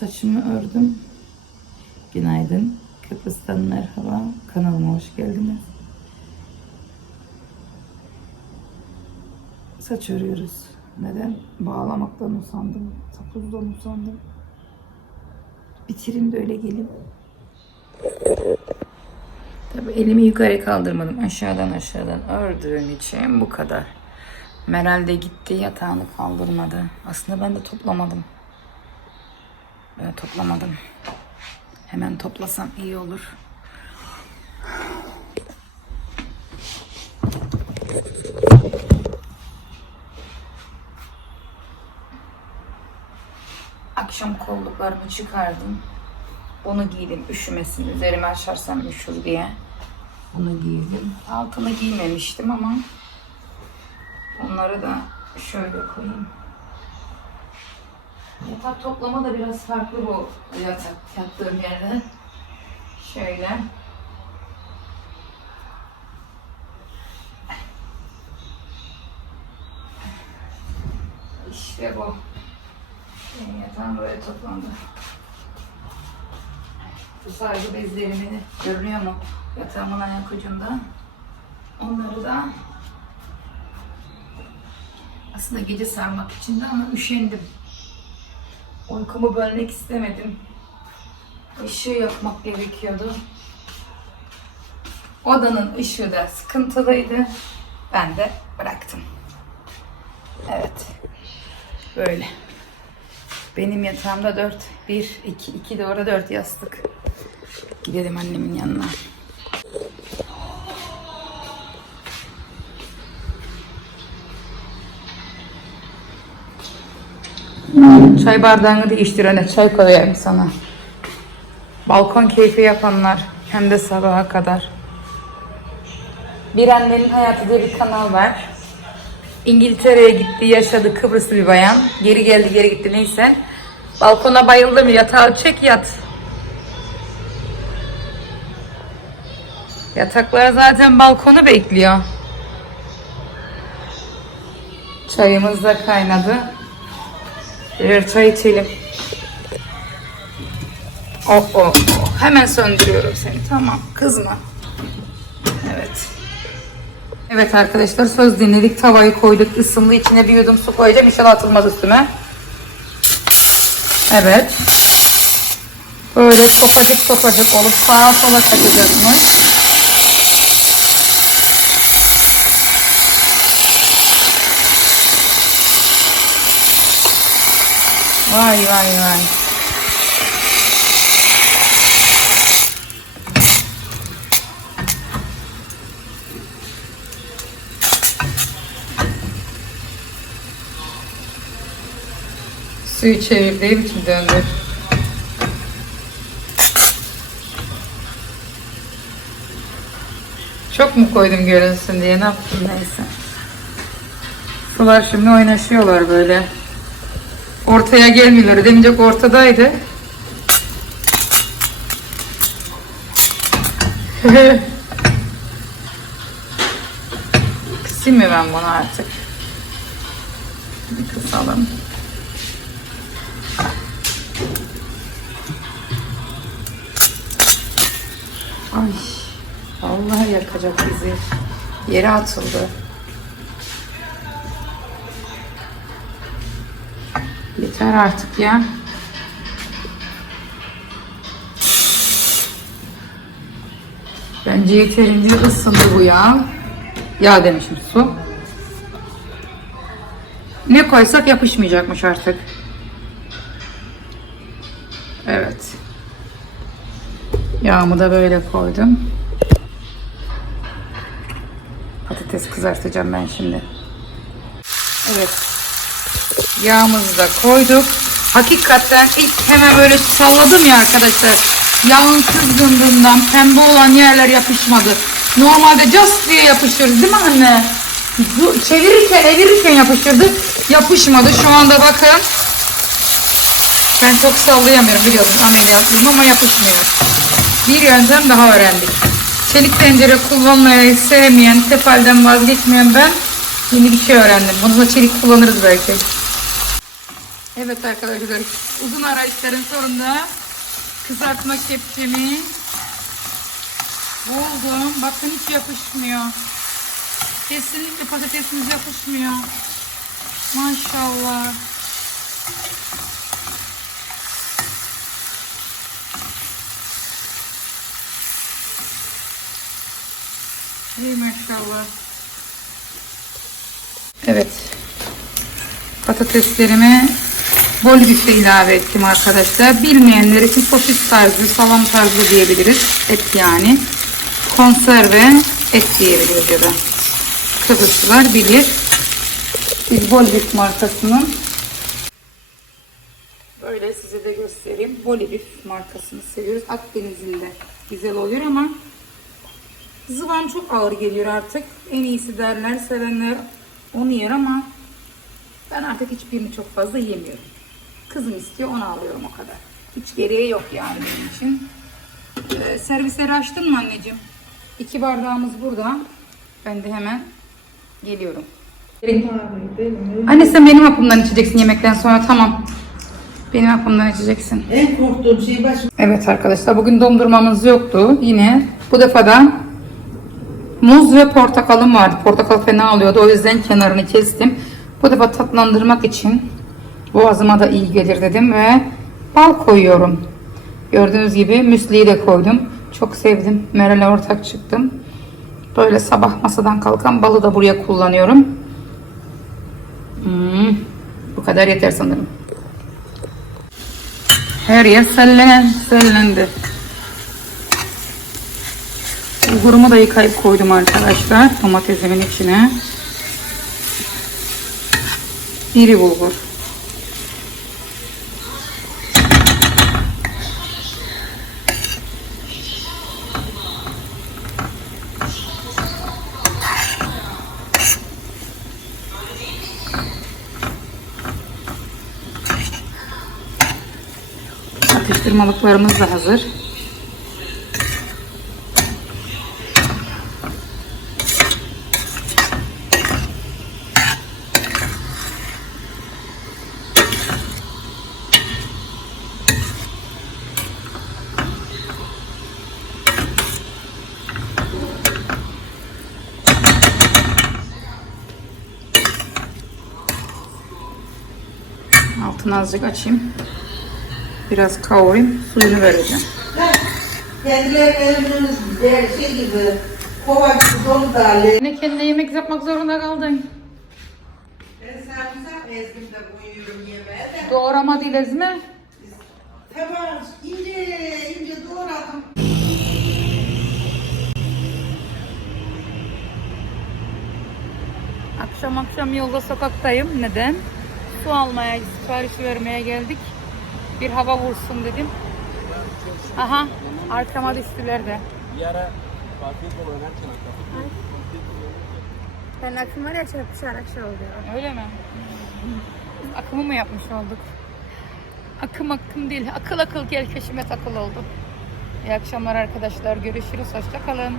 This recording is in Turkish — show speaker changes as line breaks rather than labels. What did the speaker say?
Saçımı ördüm. Günaydın. Kıbrıs'tan merhaba. Kanalıma hoş geldiniz. Saç örüyoruz. Neden? Bağlamaktan usandım. Tapuzdan usandım. Bitireyim de öyle geleyim. Tabii elimi yukarı kaldırmadım. Aşağıdan aşağıdan ördüğüm için bu kadar. Meral de gitti yatağını kaldırmadı. Aslında ben de toplamadım. Ben toplamadım. Hemen toplasam iyi olur. Akşam kolluklarımı çıkardım. Bunu giydim üşümesin. Üzerime açarsam üşür diye. Bunu giydim. Altını giymemiştim ama onları da şöyle koyayım. Yatak toplama da biraz farklı bu yatak yattığım yerde. Şöyle. İşte bu. Benim yatağım böyle toplandı. Bu sargı bezlerimin görünüyor mu? Yatağımın ayak ucunda. Onları da aslında gece sarmak için de ama üşendim. Uykumu bölmek istemedim. Işığı yakmak gerekiyordu. Odanın ışığı da sıkıntılıydı. Ben de bıraktım. Evet. Böyle. Benim yatağımda 4, 1, 2, 2 de orada 4 yastık. Gidelim annemin yanına. Çay bardağını değiştir anne. Çay koyayım sana. Balkon keyfi yapanlar. Hem de sabaha kadar. Bir annenin hayatı diye bir kanal var. İngiltere'ye gitti, yaşadı Kıbrıslı bir bayan. Geri geldi, geri gitti neyse. Balkona bayıldım. Yatağı çek yat. Yataklar zaten balkonu bekliyor. Çayımız da kaynadı. Birer çay içelim. Oh oh oh. Hemen söndürüyorum seni. Tamam. Kızma. Evet. Evet arkadaşlar söz dinledik. Tavayı koyduk. ısındı. içine bir yudum su koyacağım. İnşallah atılmaz üstüme. Evet. Böyle sopacık sopacık olup sağa sola kaçacakmış. Vay vay vay. Suyu çevirdiğim için döndür. Çok mu koydum görünsün diye ne yaptım neyse. Sular şimdi oynaşıyorlar böyle. Ortaya gelmiyorlar. Demeyecek ortadaydı. Kısayım mı ben bunu artık? Bir kısalım. Ay, vallahi yakacak bizi. Yere atıldı. Yeter artık ya. Bence yeterince ısındı bu yağ. Yağ demişim su. Ne koysak yapışmayacakmış artık. Evet. Yağımı da böyle koydum. Patates kızartacağım ben şimdi. Evet. Yağımızı da koyduk. Hakikaten ilk hemen böyle salladım ya arkadaşlar. Yağın kızgınlığından pembe olan yerler yapışmadı. Normalde just diye yapışırdı değil mi anne? Çevirirken, evirirken yapışırdı. Yapışmadı. Şu anda bakın. Ben çok sallayamıyorum biliyorsunuz ameliyatlıyım ama yapışmıyor. Bir yöntem daha öğrendik. Çelik tencere kullanmayı sevmeyen, tefalden vazgeçmeyen ben yeni bir şey öğrendim. Bunu da çelik kullanırız belki. Evet arkadaşlar uzun araçların sonunda kızartma kepçemi buldum. Bakın hiç yapışmıyor. Kesinlikle patatesimiz yapışmıyor. Maşallah. İyi maşallah. Evet. Patateslerimi bol bir ilave ettim arkadaşlar. Bilmeyenler için sosis tarzı, salam tarzı diyebiliriz. Et yani. Konserve et diyebiliriz ya da. Kıbrıslılar bilir. Biz Bolivik markasının böyle size de göstereyim. Bolivik markasını seviyoruz. Akdeniz'in de güzel oluyor ama Zıvan çok ağır geliyor artık. En iyisi derler. Sevenler onu yer ama ben artık hiçbirini çok fazla yemiyorum. Kızım istiyor onu alıyorum o kadar. Hiç gereği yok yani benim için. Ee, servisleri açtın mı anneciğim? İki bardağımız burada. Ben de hemen geliyorum. Anne sen benim hapımdan içeceksin yemekten sonra tamam. Benim hapımdan içeceksin.
En korktuğum şey baş
Evet arkadaşlar bugün dondurmamız yoktu. Yine bu defa da muz ve portakalım vardı. Portakal fena oluyordu. O yüzden kenarını kestim. Bu defa tatlandırmak için boğazıma da iyi gelir dedim ve bal koyuyorum. Gördüğünüz gibi müsliyi de koydum. Çok sevdim. Meral'e ortak çıktım. Böyle sabah masadan kalkan balı da buraya kullanıyorum. Hmm, bu kadar yeter sanırım. Her yer sellenen, sellendi. Bulgurumu da yıkayıp koydum arkadaşlar domatesimin içine. İri bulgur. Atıştırmalıklarımız da hazır. Altını azıcık açayım. Biraz kavurayım. Suyunu vereceğim.
kendilerinin şey gibi kova gibi dolu da
Yine kendine yemek yapmak zorunda kaldın.
Ben sarımsak ezdim de koyuyorum yemeğe de.
Doğrama değiliz mi?
Tamam ince ince doğradım.
Akşam akşam yolda sokaktayım. Neden? Su almaya, sipariş vermeye geldik. Bir hava vursun dedim. Aha, arkama düştüler de.
Ben akım var ya çarpışarak şey oluyor.
Öyle mi? Akımı mı yapmış olduk? Akım akım değil. Akıl akıl gel keşime takıl oldu. İyi akşamlar arkadaşlar. Görüşürüz. Hoşça kalın.